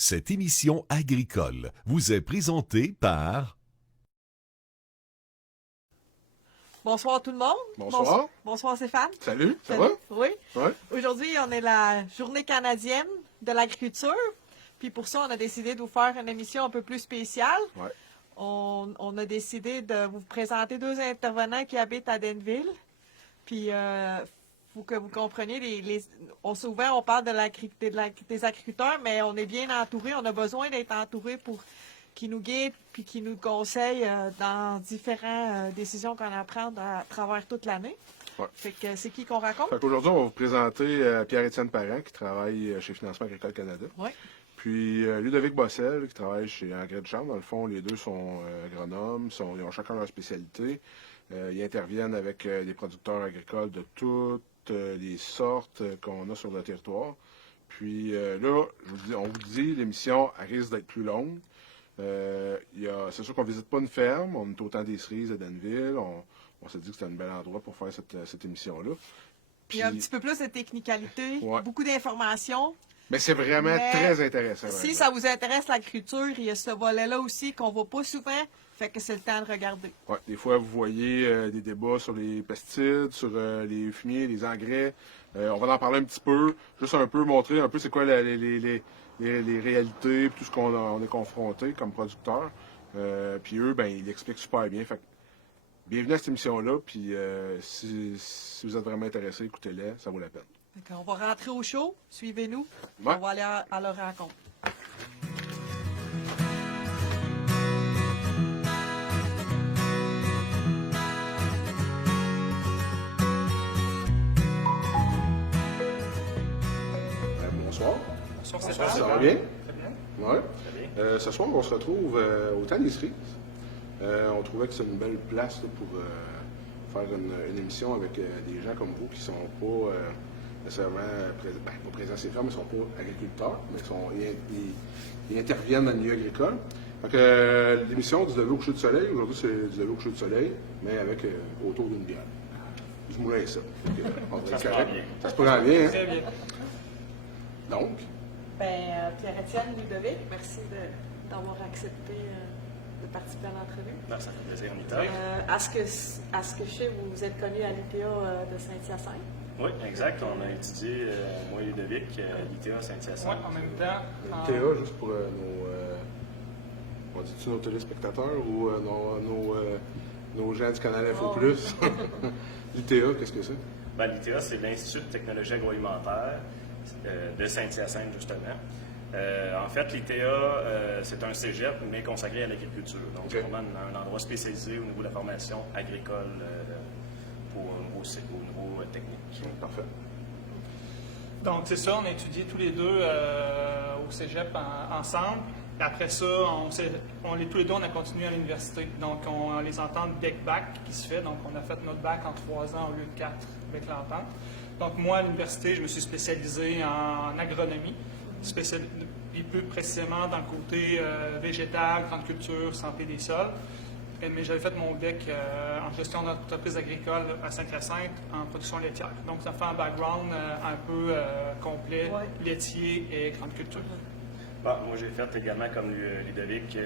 Cette émission agricole vous est présentée par... Bonsoir tout le monde. Bonsoir. Bonsoir Stéphane. Salut, ça Salut. va? Oui. Ouais. Aujourd'hui, on est la journée canadienne de l'agriculture. Puis pour ça, on a décidé de vous faire une émission un peu plus spéciale. Ouais. On a décidé de vous présenter deux intervenants qui habitent à Denville. Puis, faut que vous compreniez, souvent on parle des agriculteurs, mais on est bien entouré. On a besoin d'être entouré pour qu'ils nous guident puis qu'ils nous conseillent dans différentes décisions qu'on a à prendre à travers toute l'année. Ouais. Fait que c'est qui qu'on raconte? Fait qu'aujourd'hui, on va vous présenter Pierre-Étienne Parent, qui travaille chez Financement agricole Canada. Oui. Puis Ludovic Bossel, qui travaille chez Engrais de Chambre. Dans le fond, les deux sont agronomes, ils ont chacun leur spécialité. Ils interviennent avec des producteurs agricoles de toutes les sortes qu'on a sur le territoire. Puis là, on vous dit, l'émission risque d'être plus longue. C'est sûr qu'on ne visite pas une ferme, on est au temps des cerises à Denville. On s'est dit que c'était un bel endroit pour faire cette émission-là. Puis, il y a un petit peu plus de technicalité, Ouais. beaucoup d'informations. Mais c'est vraiment très intéressant. Si ça vous intéresse l'agriculture, il y a ce volet-là aussi qu'on ne voit pas souvent, fait que c'est le temps de regarder. Ouais, des fois, vous voyez des débats sur les pesticides, sur les fumiers, les engrais. On va en parler un petit peu, juste un peu montrer un peu c'est quoi les réalités, puis tout ce qu'on est confronté comme producteur. Puis eux, ben ils l'expliquent super bien. Fait que, bienvenue à cette émission-là, puis si vous êtes vraiment intéressé, écoutez-les, ça vaut la peine. On va rentrer au show, suivez-nous, Ouais. on va aller à leur rencontre. Bonsoir. Bonsoir, Ça Stéphane. va bien? Très bien. Ouais. Très bien. Ce soir, on se retrouve au temps des cerises. On trouvait que c'est une belle place là, pour faire une émission avec des gens comme vous qui sont pas nécessairement pas présents à ces fermes, ils sont pas agriculteurs, mais ils interviennent dans le milieu agricole. Fait que l'émission du lever au coucher du soleil, aujourd'hui c'est du lever au coucher du soleil, mais avec autour d'une bière. Du moulin et ça. Fait que, on va être se correct. prend bien. Ça se prend bien, hein? Très bien. Donc, Pierre-Étienne, Ludovic, merci d'avoir accepté de participer à l'entrevue. Ben, ça fait plaisir, Anita. À ce que je sais, vous êtes connu à l'ITA de Saint-Hyacinthe. Oui, exact. On a étudié, moi et Ludovic, l'ITA Saint-Hyacinthe. Oui, en même temps. Théa, juste pour on dit-tu nos téléspectateurs ou nos gens du canal Info Oh. Plus? L'ITA, qu'est-ce que c'est? Ben, l'ITA, c'est l'Institut de technologie agroalimentaire de Saint-Hyacinthe, justement. En fait, l'ITA, c'est un cégep, mais consacré à l'agriculture. Donc, Ok. c'est vraiment un endroit spécialisé au niveau de la formation agricole au niveau technique. Parfait. Donc, c'est ça, on a étudié tous les deux au cégep ensemble. Et après ça, tous les deux, on a continué à l'université. Donc, on les entend deck-back qui se fait. Donc, on a fait notre bac en 3 ans au lieu de 4 avec l'entente. Donc, moi, à l'université, je me suis spécialisé en agronomie, et plus précisément dans le côté végétal, grande culture, santé des sols. Mais j'avais fait mon DEC en gestion d'entreprise agricole à Saint-Hyacinthe en production laitière. Donc, ça fait un background un peu complet, Ouais. laitier et grande culture. Bon, moi, j'ai fait également, comme Ludovic,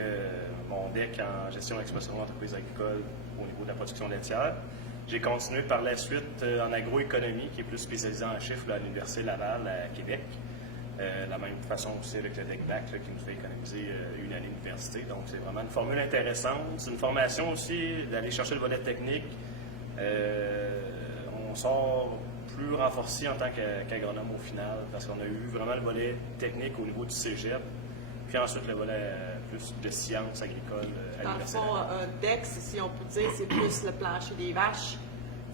mon DEC en gestion et exploitation d'entreprise agricole au niveau de la production laitière. J'ai continué par la suite en agroéconomie, qui est plus spécialisé en chiffres là, à l'Université Laval à Québec. La même façon aussi avec le DEC-BAC qui nous fait économiser une année d'université. Donc, c'est vraiment une formule intéressante. C'est une formation aussi d'aller chercher le volet technique. On sort plus renforcé en tant qu'agronome au final, parce qu'on a eu vraiment le volet technique au niveau du cégep, puis ensuite le volet plus de sciences agricoles à Dans le l'Université fond, Laval. un DEX, si on peut dire, c'est plus le plancher des vaches.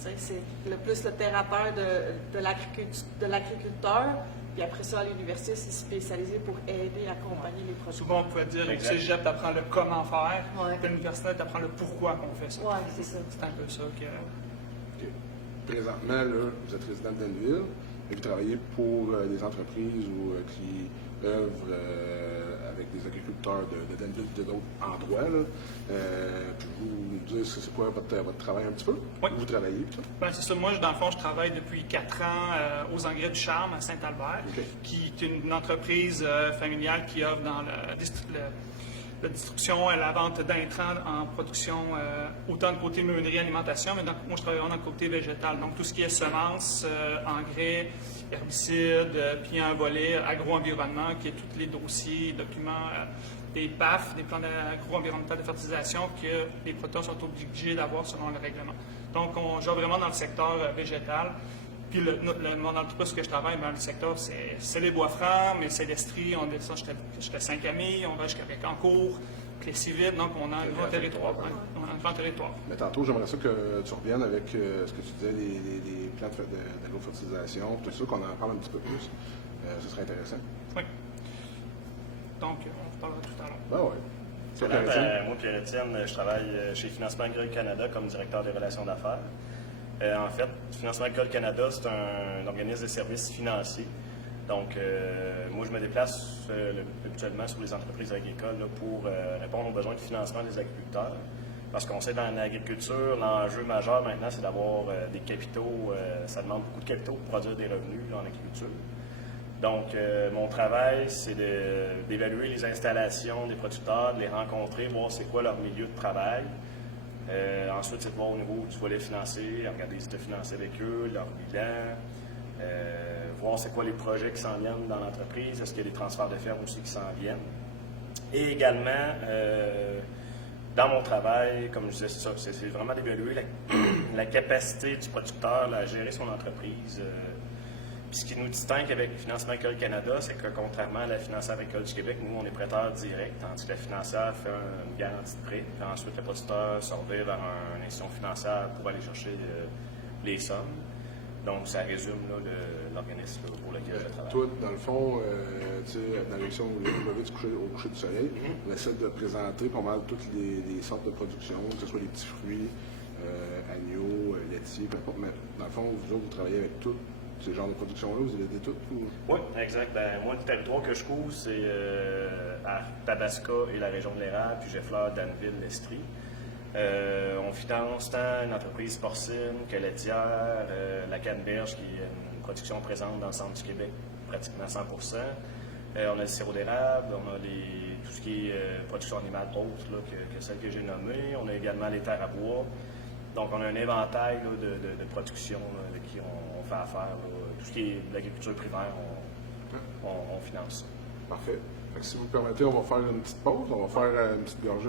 Tu sais, c'est plus le terrateur de l'agriculteur. Puis après ça, à l'université, c'est spécialisé pour aider, accompagner les producteurs. Souvent, on pouvait dire que le Exact. cégep t'apprend le comment faire, Ouais. puis l'université t'apprend le pourquoi qu'on fait ça. Oui, c'est ça. C'est un peu ça que... OK. Présentement, là, vous êtes résident de Denville et vous travaillez pour des entreprises qui œuvrent avec des agriculteurs de Danville et d'autres endroits. Là. Puis vous nous dire c'est quoi votre travail un petit peu? Oui. Où vous travaillez, tout ça? Ben, c'est ça. Moi, dans le fond, je travaille depuis 4 ans aux Engrais du Charme à Saint-Albert, OK. qui est une entreprise familiale qui offre dans la distribution et la vente d'intrants en production, autant de côté meunerie, alimentation, mais moi, je travaille vraiment dans le côté végétal. Donc, tout ce qui est semences, engrais, herbicides, puis il y a un volet agro-environnement qui est tous les dossiers, documents, des PAF, des plans agro-environnementaux de fertilisation que les producteurs sont obligés d'avoir selon le règlement. Donc, j'ouvre vraiment dans le secteur végétal. Puis mon entreprise que je travaille, ben, le secteur, c'est les Bois-Francs, mais c'est l'Estrie, on descend jusqu'à Saint-Camille, on va jusqu'à Bécancour, Clé-Civile, donc on a un grand territoire. On a un grand territoire. Mais tantôt, j'aimerais ça que tu reviennes avec ce que tu disais, les plans d'agrofertilisation, tout ça, qu'on en parle un petit peu plus. Ce serait intéressant. Oui. Donc, on parlera tout à l'heure. Ben oui. Toi, Moi, Pierre-Étienne? Pierre-Étienne, je travaille chez Financement Agricole Canada comme directeur des relations d'affaires. En fait, Financement Agricole Canada, c'est un organisme de services financiers. Donc, moi, je me déplace habituellement sur les entreprises agricoles là, pour répondre aux besoins de financement des agriculteurs. Parce qu'on sait dans l'agriculture, l'enjeu majeur maintenant, c'est d'avoir des capitaux. Ça demande beaucoup de capitaux pour produire des revenus là, en agriculture. Donc, mon travail, c'est d'évaluer les installations des producteurs, de les rencontrer, voir c'est quoi leur milieu de travail. Ensuite, c'est de voir au niveau du volet financier, regarder les états financiers avec eux, leur bilan, voir c'est quoi les projets qui s'en viennent dans l'entreprise, est-ce qu'il y a des transferts de ferme aussi qui s'en viennent. Et également, dans mon travail, comme je disais, c'est vraiment d'évaluer la capacité du producteur à gérer son entreprise. Puis ce qui nous distingue avec Financement Agricole Canada, c'est que contrairement à la Financière Agricole du Québec, nous, on est prêteur direct, tandis que la financière fait une garantie de prêt. Puis ensuite, le producteur se revient vers une institution financière pour aller chercher les sommes. Donc, ça résume là, l'organisme pour lequel je travaille. Toi, dans le fond, tu sais, dans l'élection où le lever au coucher du soleil, on essaie de présenter pas mal toutes les sortes de production, que ce soit les petits fruits, agneaux, laitiers, peu importe. Mais dans le fond, vous autres, vous travaillez avec tout. Ces genres de production-là, vous les aidez toutes? Ou... Oui, exact. Ben, moi, le territoire que je couvre, c'est à Tabasca et la région de l'Érable, puis Geffleur, Danville, l'Estrie. On finance tant une entreprise porcine que laitière, la canneberge, qui est une production présente dans le centre du Québec, pratiquement 100%. On a le sirop d'érable, on a tout ce qui est production animale autre là, que celle que j'ai nommée. On a également les terres à bois. Donc, on a un éventail là, de production là, avec qui on fait affaire. Là. Tout ce qui est de l'agriculture primaire, on finance ça. Parfait. Fait que si vous me permettez, on va faire une petite pause. On va faire une petite gorgée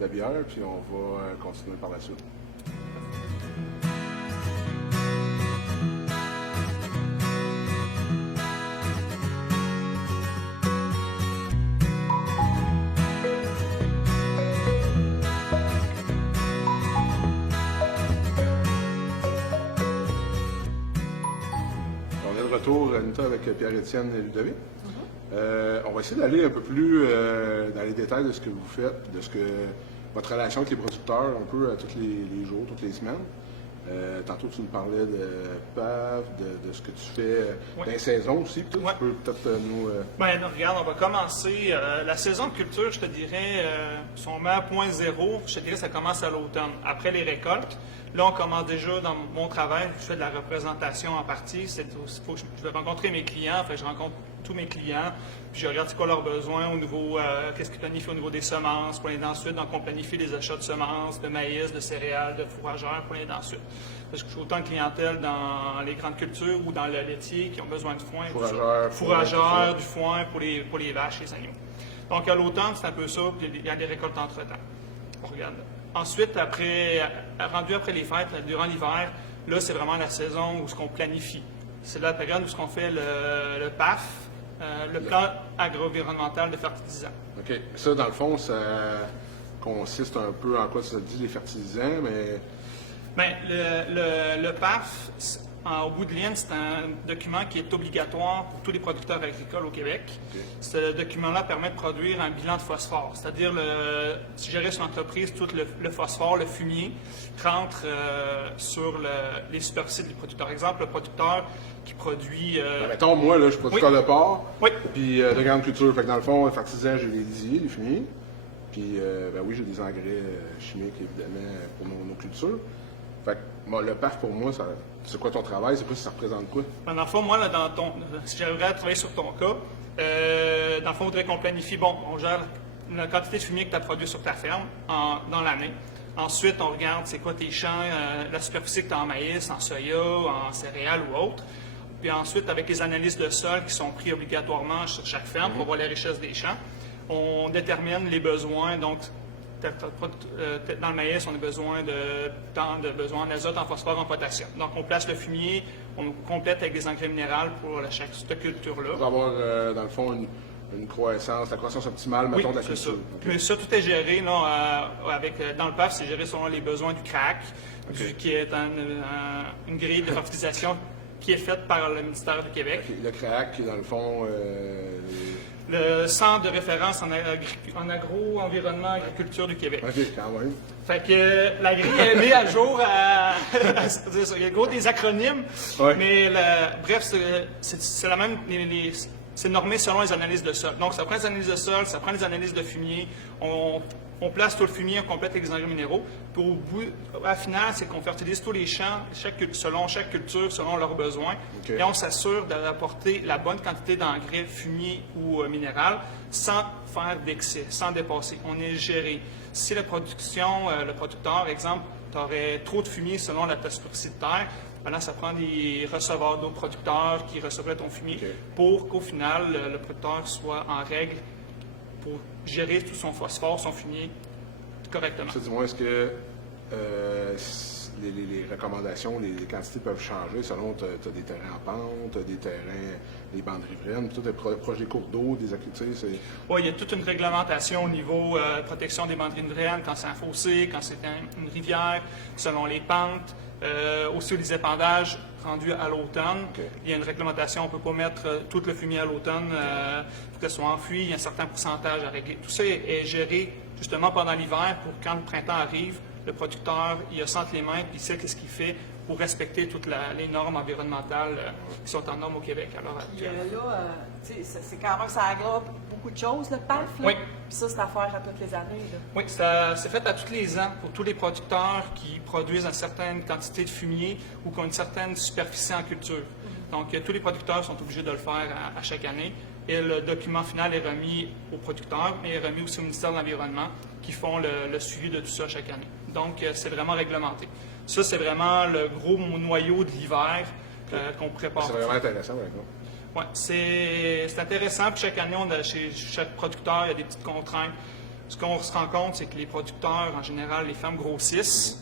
de bière, puis on va continuer par la suite. Retour, Anita, avec Pierre-Étienne et Ludovic. On va essayer d'aller un peu plus dans les détails de ce que vous faites, de ce que votre relation avec les producteurs, un peu tous les jours, toutes les semaines. Tantôt, tu nous parlais de PAF, de ce que tu fais dans les saisons aussi. Tu peux peut-être nous... Bien, regarde, on va commencer. La saison de culture, je te dirais, si on met à point zéro, je te dirais ça commence à l'automne, après les récoltes. Là, on commence déjà dans mon travail, je fais de la représentation en partie. Je vais rencontrer mes clients, je rencontre tous mes clients, puis je regarde c'est quoi leurs besoins au niveau, qu'est-ce qu'ils planifient au niveau des semences, pour l'année d'ensuite. Donc, on planifie les achats de semences, de maïs, de céréales, de fourrageurs pour l'année d'ensuite. Parce que je suis autant de clientèle dans les grandes cultures ou dans le laitier qui ont besoin de foin. Fourrageurs, du foin pour les vaches, les agneaux. Donc, à l'automne, c'est un peu ça, puis il y a des récoltes entre-temps. On regarde. Ensuite, rendu après les fêtes, durant l'hiver, là, c'est vraiment la saison où ce qu'on planifie. C'est la période où ce qu'on fait le PAF, le plan agro-environnemental de fertilisants. OK. Ça, dans le fond, ça consiste un peu en quoi ça dit les fertilisants, mais... Bien, le PAF, au bout de ligne, c'est un document qui est obligatoire pour tous les producteurs agricoles au Québec. OK. Ce document-là permet de produire un bilan de phosphore, c'est-à-dire si gérer son entreprise, tout le phosphore, le fumier, rentre sur les superficies du producteur. Par exemple, le producteur qui produit... Mettons, moi, là, je suis producteur de porc, Oui. puis de grande culture. Fait que dans le fond, le fertilisant, j'ai les lisiers, les fumiers. Puis, ben oui, j'ai des engrais chimiques, évidemment, pour nos cultures. Fait que moi, le PAF, pour moi, c'est quoi ton travail? C'est quoi, ça représente quoi? Dans le fond, moi, là, si j'arriverais à travailler sur ton cas, dans le fond, il faudrait qu'on planifie, on gère la quantité de fumier que tu as produit sur ta ferme dans l'année. Ensuite, on regarde c'est quoi tes champs, la superficie que tu as en maïs, en soya, en céréales ou autre. Puis ensuite, avec les analyses de sol qui sont prises obligatoirement sur chaque ferme pour voir la richesse des champs, on détermine les besoins. Donc, dans le maïs, on a besoin besoin en azote, en phosphore, en potassium. Donc, on place le fumier, on complète avec des engrais minéraux pour cette culture-là. Pour avoir, dans le fond, une croissance, la croissance optimale, mettons, de la c'est ça. culture. Puis ça, tout est géré là, dans le PAF, c'est géré selon les besoins du CRAC, qui est une grille de fertilisation qui est faite par le ministère du Québec. Okay. Le CRAC, qui est dans le fond... Le Centre de référence en agro-environnement agriculture du Québec. OK, quand même. Fait que la grille est mise à jour il y a gros des acronymes, Ouais. mais bref, c'est la même... c'est normé selon les analyses de sol. Donc, ça prend les analyses de sol, ça prend les analyses de fumier, on place tout le fumier, on complète avec les engrais minéraux. Puis à la finale, c'est qu'on fertilise tous les champs, selon chaque culture, selon leurs besoins. Okay. Et on s'assure d'apporter la bonne quantité d'engrais fumier ou minéral sans faire d'excès, sans dépasser. On est géré. Si le producteur, exemple, tu aurais trop de fumier selon ta superficie de terre, maintenant, ça prend des receveurs d'eau producteurs qui recevraient ton fumier pour qu'au final, le producteur soit en règle pour gérer tout son phosphore, son fumier correctement. Ça, dis-moi, est-ce que les recommandations, les quantités peuvent changer selon tu as des terrains en pente, tu as des terrains, des bandes riveraines, puis tout est proche des cours d'eau, des activités? Oui, il y a toute une réglementation au niveau protection des bandes riveraines, quand c'est un fossé, quand c'est une rivière, selon les pentes. Aussi les épandages rendus à l'automne. Okay. Il y a une réglementation, on ne peut pas mettre tout le fumier à l'automne, il faut que ce soit enfui, il y a un certain pourcentage à régler. Tout ça est géré justement pendant l'hiver pour quand le printemps arrive, le producteur, il a ça entre les mains, puis il sait ce qu'il fait pour respecter toutes les normes environnementales qui sont en normes au Québec à l'heure actuelle. C'est quand même, ça englobe beaucoup de choses, le PAF. Là. Oui. Puis ça, c'est à faire à toutes les années. Là. Oui, c'est fait à tous les ans pour tous les producteurs qui produisent une certaine quantité de fumier ou qui ont une certaine superficie en culture. Donc, tous les producteurs sont obligés de le faire à chaque année. Et le document final est remis aux producteurs, mais est remis aussi au ministère de l'Environnement qui font le suivi de tout ça chaque année. Donc, c'est vraiment réglementé. Ça, c'est vraiment le gros noyau de l'hiver qu'on prépare. C'est vraiment intéressant, par exemple. Oui, c'est intéressant. Puis chaque année, chez chaque producteur, il y a des petites contraintes. Ce qu'on se rend compte, c'est que les producteurs, en général, les fermes grossissent.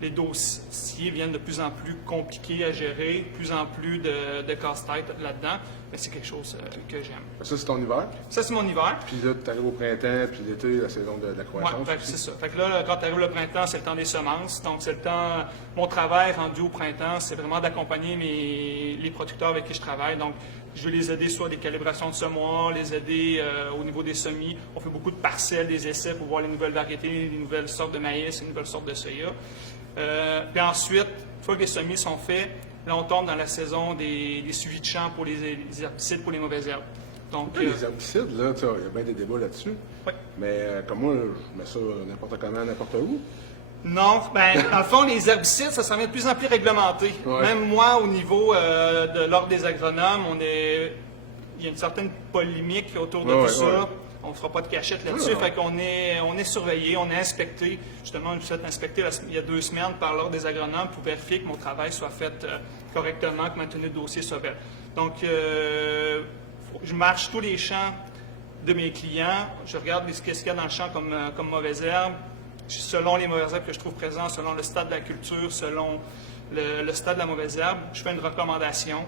Les dossiers viennent de plus en plus compliqués à gérer, de plus en plus de casse-tête là-dedans. Mais c'est quelque chose que j'aime. Ça, c'est ton hiver. Ça, c'est mon hiver. Puis là, tu arrives au printemps, puis l'été, la saison de la croissance. Oui, c'est ça. Fait que là, quand tu arrives le printemps, c'est le temps des semences. Donc, c'est le temps. Mon travail rendu au printemps, c'est vraiment d'accompagner les producteurs avec qui je travaille. Donc, je vais les aider soit à des calibrations de semoirs, les aider au niveau des semis. On fait beaucoup de parcelles, des essais pour voir les nouvelles variétés, les nouvelles sortes de maïs, les nouvelles sortes de soya. Puis ensuite, une fois que les semis sont faits, là, on tombe dans la saison des suivis de champs pour les herbicides, pour les mauvaises herbes. Donc, les herbicides, là, il y a bien des débats là-dessus. Oui. Mais comme moi, je mets ça n'importe comment, n'importe où. Non, dans le fond, les herbicides, ça s'en vient de plus en plus réglementé. Ouais. Même moi, au niveau de l'Ordre des agronomes, il y a une certaine polémique autour de tout ça. Ouais. On ne fera pas de cachette là-dessus. Non. Fait qu'on est surveillé, on est inspecté. Justement, je me suis fait inspecter il y a 2 semaines par l'Ordre des agronomes pour vérifier que mon travail soit fait correctement, que ma tenue de dossier soit belle. Donc, je marche tous les champs de mes clients. Je regarde ce qu'il y a dans le champ comme mauvaises herbes. Selon les mauvaises herbes que je trouve présentes, selon le stade de la culture, selon le stade de la mauvaise herbe, je fais une recommandation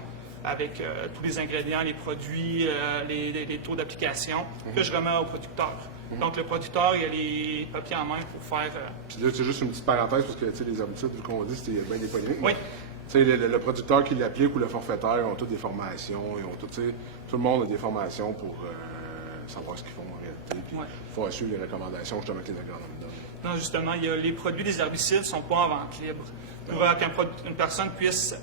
avec tous les ingrédients, les produits, les taux d'application que je remets au producteur. Donc, le producteur, il a les papiers en main pour faire... Puis là, c'est juste une petite parenthèse, parce que les herbicides, vu qu'on dit, c'était bien des polémiques. Oui. sais, le producteur qui l'applique ou le forfaitaire ont toutes des formations, ils ont tout, tu sais, tout le monde a des formations pour savoir ce qu'ils font en réalité. Puis il faut suivre les recommandations justement que les agronomes donnent. Non, justement, les produits des herbicides ne sont pas en vente libre. Pour qu'une personne puisse...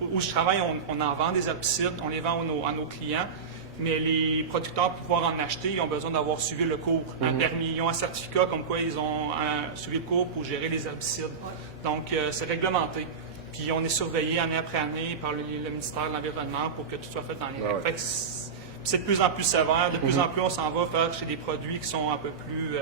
Où je travaille, on en vend des herbicides, on les vend à nos clients, mais les producteurs, pour pouvoir en acheter, ils ont besoin d'avoir suivi le cours, un permis, ils ont un certificat comme quoi ils ont suivi le cours pour gérer les herbicides. Donc, c'est réglementé. Puis, on est surveillé année après année par le ministère de l'Environnement pour que tout soit fait en lien. Fait que c'est de plus en plus sévère, de plus en plus on s'en va faire chez des produits qui sont un peu plus,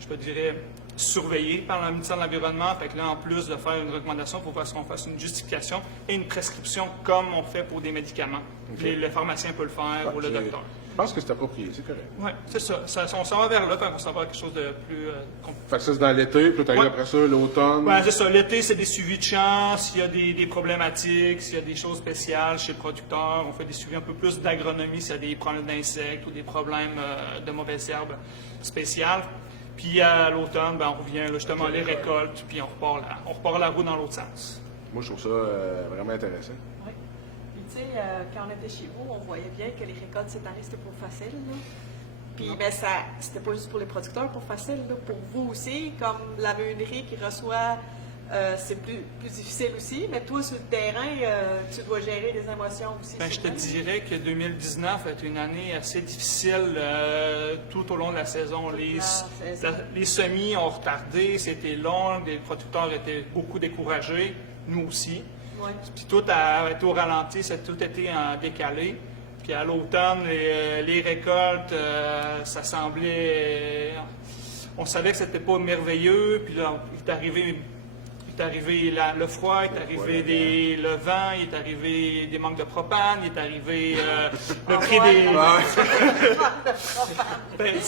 je dirais, surveillés par le ministère de l'Environnement. Fait que là, en plus de faire une recommandation, il faut qu'on fasse une justification et une prescription comme on fait pour des médicaments. Le pharmacien peut le faire ou le docteur. Je pense que c'est approprié, c'est correct. Oui, c'est ça. On s'en va vers là, on s'en va vers quelque chose de plus... Fait que ça, c'est dans l'été, puis tu arrives après ça, l'automne. Oui, c'est ça. L'été, c'est des suivis de champs. S'il y a des problématiques, s'il y a des choses spéciales chez le producteur, on fait des suivis un peu plus d'agronomie s'il y a des problèmes d'insectes ou des problèmes de mauvaises herbes spéciales. Puis à l'automne, on revient là, justement les récoltes, puis on repart la roue dans l'autre sens. Moi, je trouve ça vraiment intéressant. Oui. Puis tu sais, quand on était chez vous, on voyait bien que les récoltes cette année, c'était pas facile. Là. Puis mais c'était pas juste pour les producteurs pour facile, là, pour vous aussi, comme la meunerie qui reçoit, c'est plus difficile aussi. Mais toi, sur le terrain, tu dois gérer des émotions aussi. Je te dirais que 2019 a été une année assez difficile tout au long de la saison. Les semis ont retardé, c'était long, les producteurs étaient beaucoup découragés, nous aussi. Ouais. Puis tout a été au ralenti, tout a été en décalé. Puis à l'automne, les récoltes, ça semblait... On savait que c'était pas merveilleux, puis là, il est arrivé le froid, il est arrivé le vent, il est arrivé des manques de propane, il est arrivé le prix des...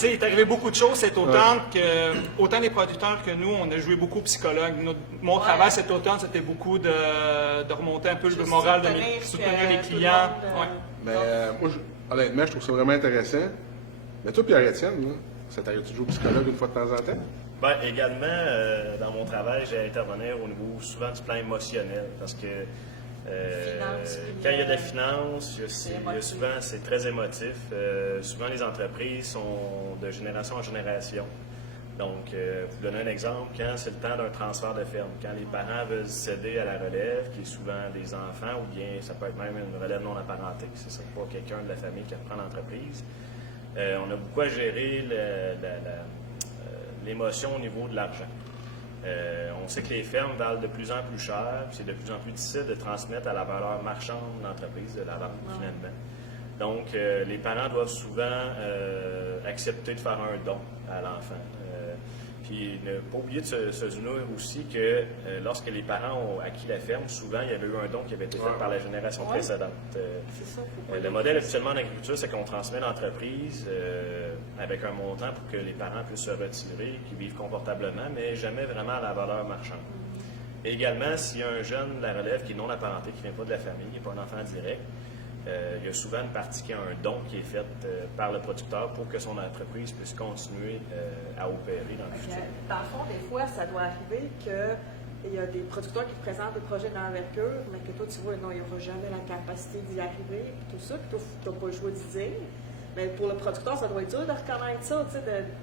il est arrivé beaucoup de choses cet automne, que autant les producteurs que nous, on a joué beaucoup psychologue. Mon travail cet automne, c'était beaucoup de remonter un peu le moral, de soutenir les clients. Mais moi, honnêtement, je trouve ça vraiment intéressant. Mais toi, Pierre-Étienne, ça t'arrive toujours psychologue une fois de temps en temps? Bien, également, dans mon travail, j'ai à intervenir au niveau souvent du plan émotionnel parce que quand il y a de la finance, souvent c'est très émotif. Souvent, les entreprises sont de génération en génération. Donc, pour vous donner un exemple, quand c'est le temps d'un transfert de ferme, quand les parents veulent céder à la relève, qui est souvent des enfants, ou bien ça peut être même une relève non apparentée, c'est ça, pas quelqu'un de la famille qui reprend l'entreprise, on a beaucoup à gérer l'émotion au niveau de l'argent. On sait que les fermes valent de plus en plus cher, puis c'est de plus en plus difficile de transmettre à la valeur marchande de l'entreprise, de la vente finalement. Donc, les parents doivent souvent accepter de faire un don à l'enfant. Puis ne pas oublier de se souvenir aussi que lorsque les parents ont acquis la ferme, souvent il y avait eu un don qui avait été fait par la génération précédente. C'est ça, le modèle habituellement en agriculture, c'est qu'on transmet l'entreprise avec un montant pour que les parents puissent se retirer, qu'ils vivent confortablement, mais jamais vraiment à la valeur marchande. Et également, s'il y a un jeune de la relève qui est non apparenté, qui ne vient pas de la famille, qui n'est pas un enfant direct, il y a souvent une partie qui a un don qui est fait par le producteur pour que son entreprise puisse continuer à opérer dans le futur. Dans le fond, des fois, ça doit arriver qu'il y a des producteurs qui présentent des projets d'envergure, mais que toi, tu vois, non, il n'y aura jamais la capacité d'y arriver, puis tout ça, puis toi, tu n'as pas le choix d'y dire. Mais pour le producteur, ça doit être dur de reconnaître ça,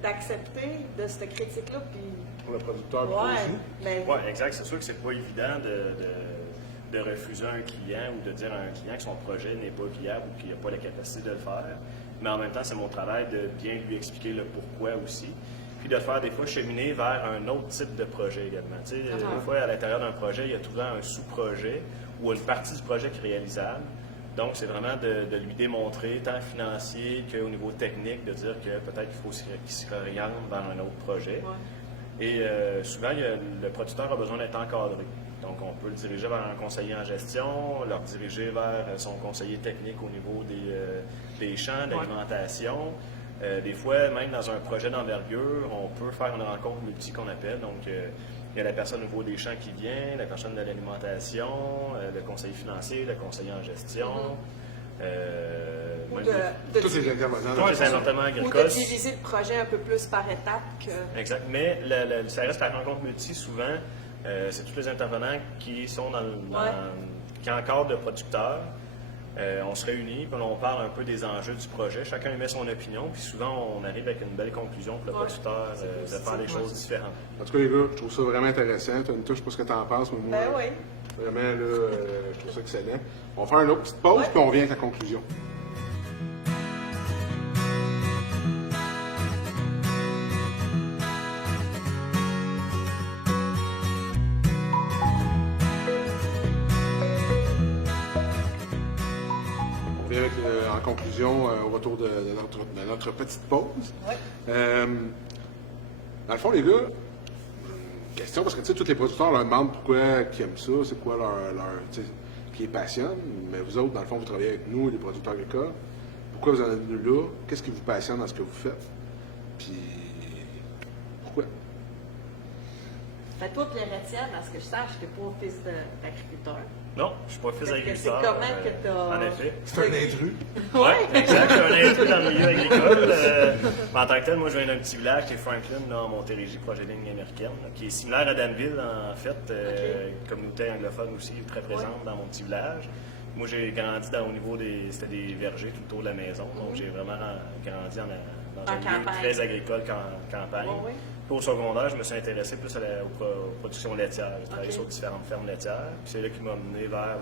d'accepter de cette critique-là. Puis... Pour le producteur, aussi. Oui, exact. C'est sûr que c'est pas évident de refuser un client ou de dire à un client que son projet n'est pas viable ou qu'il n'a pas la capacité de le faire. Mais en même temps, c'est mon travail de bien lui expliquer le pourquoi aussi. Puis de faire des fois cheminer vers un autre type de projet également. Tu sais, des fois, à l'intérieur d'un projet, il y a toujours un sous-projet ou une partie du projet qui est réalisable. Donc, c'est vraiment de lui démontrer, tant financier qu'au niveau technique, de dire que peut-être qu'il faut qu'il se réoriente vers un autre projet. Et souvent, le producteur a besoin d'être encadré. Donc, on peut le diriger vers un conseiller en gestion, le diriger vers son conseiller technique au niveau des champs, d'alimentation. Des fois, même dans un projet d'envergure, on peut faire une rencontre multi qu'on appelle. Donc, il y a la personne au niveau des champs qui vient, la personne de l'alimentation, le conseiller financier, le conseiller en gestion. Tous les intervenants. Tous les intervenants agricoles. Ou de diviser le projet un peu plus par étapes. Exact. Mais ça reste la rencontre multi souvent. C'est tous les intervenants qui sont Ouais. qui encadrent le producteur. On se réunit, puis on parle un peu des enjeux du projet. Chacun émet son opinion, puis souvent on arrive avec une belle conclusion pour le producteur de faire des choses différentes. En tout cas, les gars, je trouve ça vraiment intéressant. Tu je sais pas ce que tu en penses, mais moi, Ben oui. vraiment, là, je trouve ça excellent. On va faire une autre petite pause, puis on revient avec la conclusion. On revient avec, en conclusion, au retour de notre petite pause. Ouais. Dans le fond, les gars, question, parce que tu sais, tous les producteurs leur demandent pourquoi ils aiment ça, c'est quoi tu sais, qui les passionne. Mais vous autres, dans le fond, vous travaillez avec nous, les producteurs agricoles. Pourquoi vous en êtes venus là? Qu'est-ce qui vous passionne dans ce que vous faites? Puis, pourquoi? Toi, Pierre-Étienne, à ce que je sache, tu n'es pas fils d'agriculteur. Non, je ne suis pas fils Est-ce que d'agriculteur. c'est comment que t'as- En effet. C'est un intrus. Oui, exact. Je suis un intrus dans le milieu agricole. Mais en tant que tel, moi, je viens d'un petit village qui est Franklin, là, en Montérégie, proche de la ligne américaine, là, qui est similaire à Danville, en fait. Communauté anglophone aussi, très présente dans mon petit village. Moi, j'ai grandi au niveau c'était des vergers tout autour de la maison. Donc, j'ai vraiment grandi dans un milieu campagne. très agricole, campagne. Oui, oui. Puis au secondaire, je me suis intéressé plus aux productions laitières. J'ai travaillé sur différentes fermes laitières. Puis c'est là qui m'a mené vers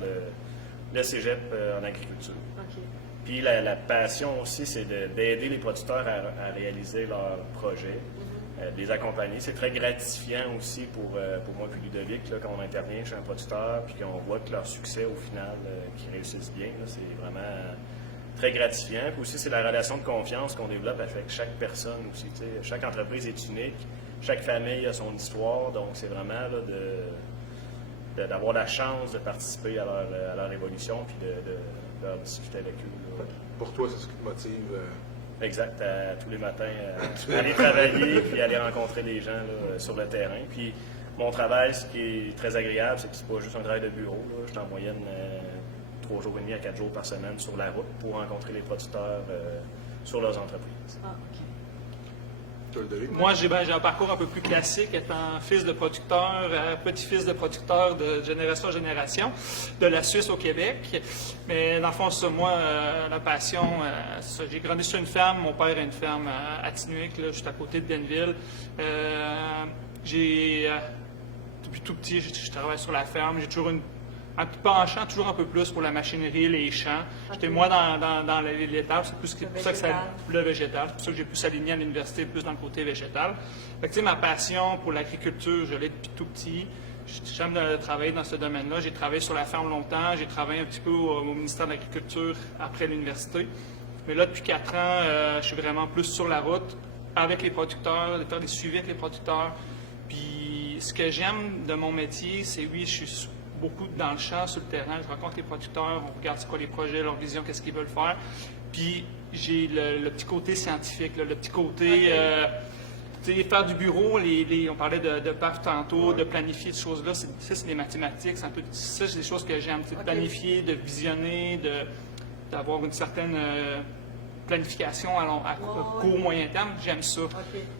le cégep en agriculture. OK. Puis la passion aussi, c'est d'aider les producteurs à réaliser leurs projets, de les accompagner. C'est très gratifiant aussi pour moi et Ludovic, là, quand on intervient chez un producteur puis qu'on voit que leur succès, au final, qu'ils réussissent bien. Là, c'est vraiment très gratifiant. Puis aussi, c'est la relation de confiance qu'on développe avec chaque personne aussi. Tu sais. Chaque entreprise est unique, chaque famille a son histoire, donc c'est vraiment là, d'avoir la chance de participer à leur évolution puis de leur discuter avec eux. Là. Pour toi, c'est ce qui te motive? Exact, tous les matins, aller travailler puis aller rencontrer des gens là, sur le terrain. Puis mon travail, ce qui est très agréable, c'est que c'est pas juste un travail de bureau. Là. Je suis en moyenne 3 jours et demi à 4 jours par semaine sur la route pour rencontrer les producteurs sur leurs entreprises. Ah, OK. Toi, Ludovic? Moi, j'ai un parcours un peu plus classique, étant fils de producteur, petit-fils de producteur de génération en génération, de la Suisse au Québec. Mais dans le fond, ça, moi, la passion, c'est ça. J'ai grandi sur une ferme. Mon père a une ferme à Tinuic, là, juste à côté de Denville. Depuis tout petit, je travaille sur la ferme. J'ai toujours un petit penchant, toujours un peu plus pour la machinerie, les champs. J'étais moins dans l'étable, c'est plus pour ça que le végétal. C'est pour ça que j'ai pu s'aligner à l'université plus dans le côté végétal. Fait que, tu sais, ma passion pour l'agriculture, je l'ai depuis tout petit. J'aime travailler dans ce domaine-là. J'ai travaillé sur la ferme longtemps. J'ai travaillé un petit peu au ministère de l'Agriculture après l'université. Mais là, depuis 4 ans, je suis vraiment plus sur la route avec les producteurs, de faire des suivis avec les producteurs. Puis, ce que j'aime de mon métier, c'est oui, je suis beaucoup dans le champ, sur le terrain. Je rencontre les producteurs, on regarde c'est quoi les projets, leur vision, qu'est-ce qu'ils veulent faire. Puis j'ai le petit côté scientifique, là, le petit côté, tu sais, faire du bureau. On parlait de PAF tantôt, de planifier ces choses-là. Ça, c'est des mathématiques. Ça, c'est des choses que j'aime. De planifier, de visionner, d'avoir une certaine planification à court, moyen terme. J'aime ça.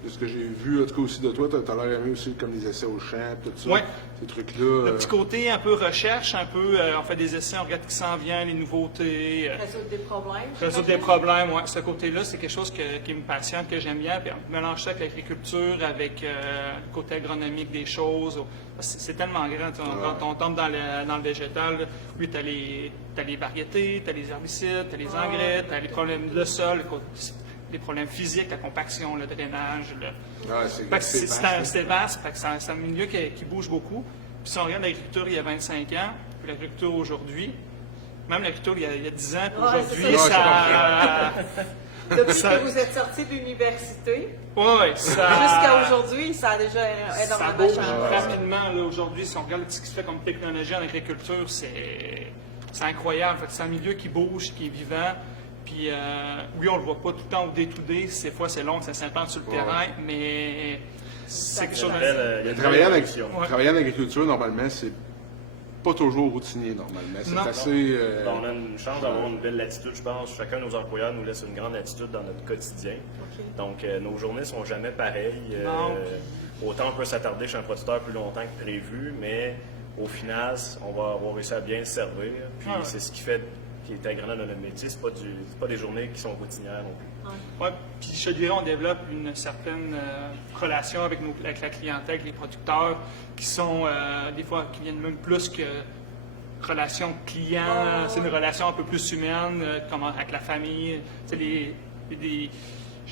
De ce que j'ai vu, en tout cas aussi de toi, tu as l'air aimé aussi comme les essais au champ, tout ça. Ouais. Ces trucs-là. Le petit côté un peu recherche, un peu, on fait des essais, on regarde ce qui s'en vient, les nouveautés. Résoudre des problèmes. Résoudre des problèmes, ouais. Ce côté-là, c'est quelque chose qui me passionne, que j'aime bien. Puis on mélange ça avec l'agriculture, avec le côté agronomique des choses. C'est tellement grand. Quand on tombe dans le végétal, là, oui, tu as les variétés, tu as les herbicides, tu as les engrais, tu as les problèmes de sol, les problèmes physiques, la compaction, le drainage. C'est vaste. Fait que c'est un milieu qui bouge beaucoup. Puis si on regarde l'agriculture il y a 25 ans, puis l'agriculture aujourd'hui, même l'agriculture il y a 10 ans, puis aujourd'hui, ça... Depuis que vous êtes sorti de l'université, ça... jusqu'à aujourd'hui, ça a déjà Ça énormément bouge changé. rapidement. Là, aujourd'hui, si on regarde ce qui se fait comme technologie en agriculture, c'est incroyable. Fait que c'est un milieu qui bouge, qui est vivant. Puis, oui, on le voit pas tout le temps au day-to-day. Des fois, c'est long, ça s'implante sur le terrain, mais c'est quelque chose Travailler en agriculture, normalement, c'est pas toujours routinier, normalement. C'est Non. assez... On a une chance d'avoir une belle latitude, je pense. Chacun de nos employeurs nous laisse une grande latitude dans notre quotidien. Donc, nos journées sont jamais pareilles. Non. Autant on peut s'attarder chez un producteur plus longtemps que prévu, mais au final, on va avoir réussi à bien le servir. Puis Ouais. c'est ce qui est agréable dans notre métier. C'est pas des journées qui sont routinières non plus. Ouais, puis je te dirais, on développe une certaine relation avec la clientèle, avec les producteurs, qui sont des fois qui viennent même plus que relation client. C'est une relation un peu plus humaine, comme avec la famille. Je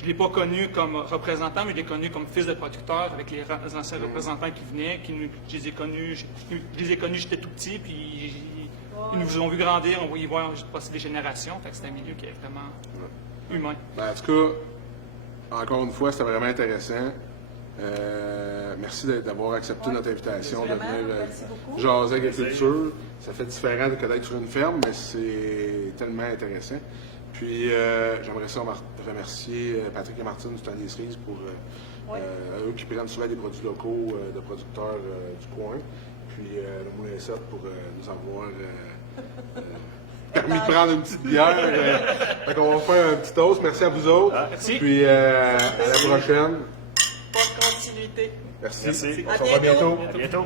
ne l'ai pas connu comme représentant, mais je l'ai connu comme fils de producteur avec les anciens représentants qui venaient, je les ai connus, j'étais tout petit, puis ils nous ont vu grandir, on voyait voir passer des générations. Fait que c'est un milieu qui est vraiment humain. Ben, en tout cas, encore une fois, c'était vraiment intéressant. Merci d'avoir accepté notre invitation de Vraiment, venir merci beaucoup. jaser agriculture. Ça fait différent que d'être sur une ferme, mais c'est tellement intéressant. Puis, j'aimerais ça remercier Patrick et Martine du Temps des Cerises pour eux qui prennent souvent des produits locaux de producteurs du coin. Puis, le Moulin 7 pour nous avoir permis de prendre une petite bière. Fait qu'on va faire un petit toast. Merci à vous autres. Merci. Puis, à la prochaine. Bonne continuité. Merci. Merci. On se revoit bientôt. À bientôt.